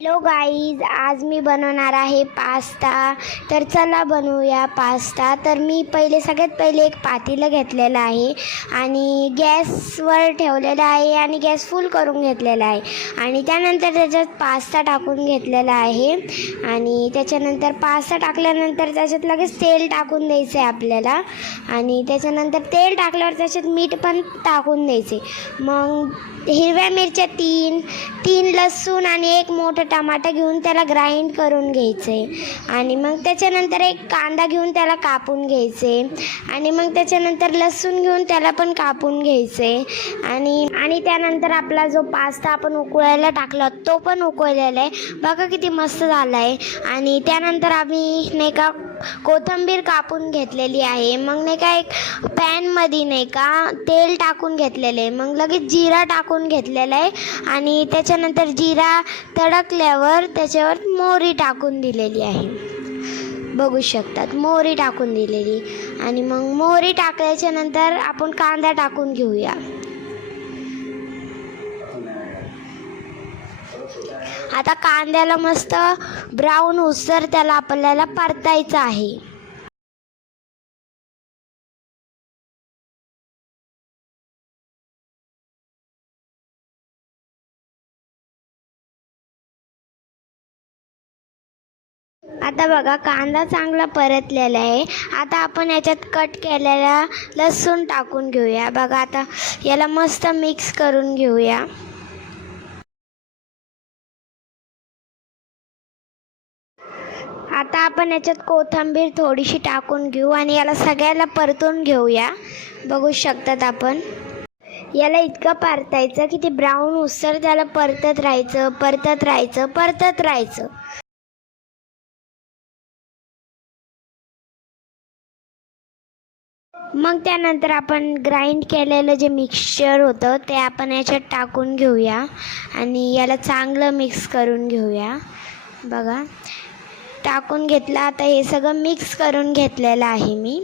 Hello guys, आज मी बनवणार आहे पास्ता. तर चला बनवूया पास्ता. तर मी सगळ्यात पहिले एक पातेलं घेतलेलं आहे आणि गॅसवर ठेवलेलं आहे आणि गॅस फुल करून घेतलेला आहे आणि त्यानंतर त्याच्यात पास्ता टाकून घेतलेला आहे आणि त्याच्यानंतर पास्ता टाकल्यानंतर त्याच्यात लगेच तेल टाकून द्यायचं आहे आपल्याला आणि त्याच्यानंतर तेल टाकल्यावर त्याच्यात मीठ पण टाकून द्यायचे. मग हिरव्या मिरच्या तीन लसूण आणि एक मोठं टमाटर घेऊन त्याला ग्राइंड करून घ्यायचे आणि मग त्याच्यानंतर एक कांदा घेऊन त्याला कापून घ्यायचे आणि मग त्याच्यानंतर लसूण घेऊन त्याला पण कापून घ्यायचे आणि त्यानंतर आपला जो पास्ता आपण उकळायला टाकला तो पण उकळलेला आहे. बघा किती मस्त झाला आहे. आणि त्यानंतर आम्ही नाही का कोथिंबीर कापून घेतलेली आहे. मग नाही का एक पॅनमध्ये नाही का तेल टाकून घेतलेलं आहे. मग लगेच जिरा टाकून घेतलेला आहे आणि त्याच्यानंतर जिरा तडकल्यावर त्याच्यावर मोहरी टाकून दिलेली आहे. बघू शकतात, मोहरी टाकून दिलेली आणि मग मोहरी टाकल्याच्या नंतर आपण कांदा टाकून घेऊया. आता कांद्याला मस्त ब्राऊन होईस्तोवर त्याला आपल्याला परतायचं आहे. आता बघा कांदा चांगला परतलेला आहे. आता आपण याच्यात कट केलेला लसूण टाकून घेऊया. बघा आता याला मस्त मिक्स करून घेऊया. आता आपण याच्यात कोथिंबीर थोडीशी टाकून घेऊ आणि याला सगळ्याला परतून घेऊया. बघू शकतात आपण याला इतकं परतायचं की ते ब्राऊन होईस्तोवर त्याला परतत राहायचं. मग त्यानंतर आपण ग्राइंड केलेलं जे मिक्सचर होतं ते आपण याच्यात टाकून घेऊया आणि याला चांगलं मिक्स करून घेऊया. बघा टाकून घेतलं. आता हे सगळं मिक्स करून घेतलेलं आहे मी.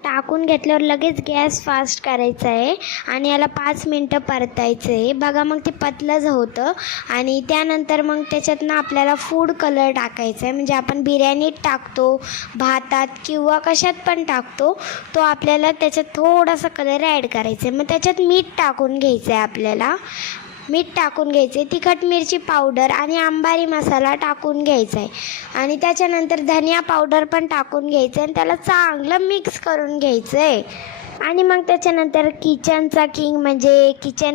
टाकून घेतल्यावर लगेच गॅस फास्ट करायचा आहे आणि याला 5 मिनटं परतायचं आहे. बघा मग ते पतलंच होतं आणि त्यानंतर मग त्याच्यात ना आपल्याला फूड कलर टाकायचा आहे. म्हणजे आपण बिर्याणीत टाकतो, भातात किंवा कशात पण टाकतो, तो आपल्याला त्याच्यात थोडासा कलर ॲड करायचा आहे. मग त्याच्यात मीठ टाकून घ्यायचं आहे आपल्याला. तिखट मिरची पावडर आणि अंबारी मसाला टाकून घ्यायचा आहे आणि त्याच्यानंतर धनिया पावडर पण टाकून घ्यायचं आहे आणि त्याला चांगलं मिक्स करून घ्यायचं आहे. आणि मग त्याच्यानंतर किचन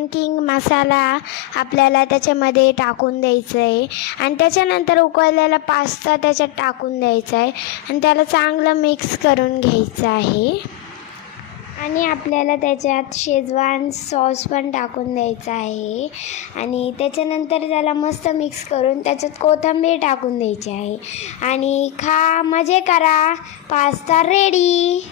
किंग मसाला आपल्याला त्याच्यामध्ये टाकून द्यायचं आहे आणि त्याच्यानंतर उकळलेला पास्ता त्याच्यात टाकून द्यायचा आहे आणि त्याला चांगलं मिक्स करून घ्यायचं आहे. आणि आपल्याला त्याच्यात शेजवान सॉस पण टाकून द्यायचा आहे आणि त्याच्यानंतर त्याला मस्त मिक्स करून त्याच्यात कोथिंबीर टाकून द्यायची आहे आणि मजे करा. Pasta ready.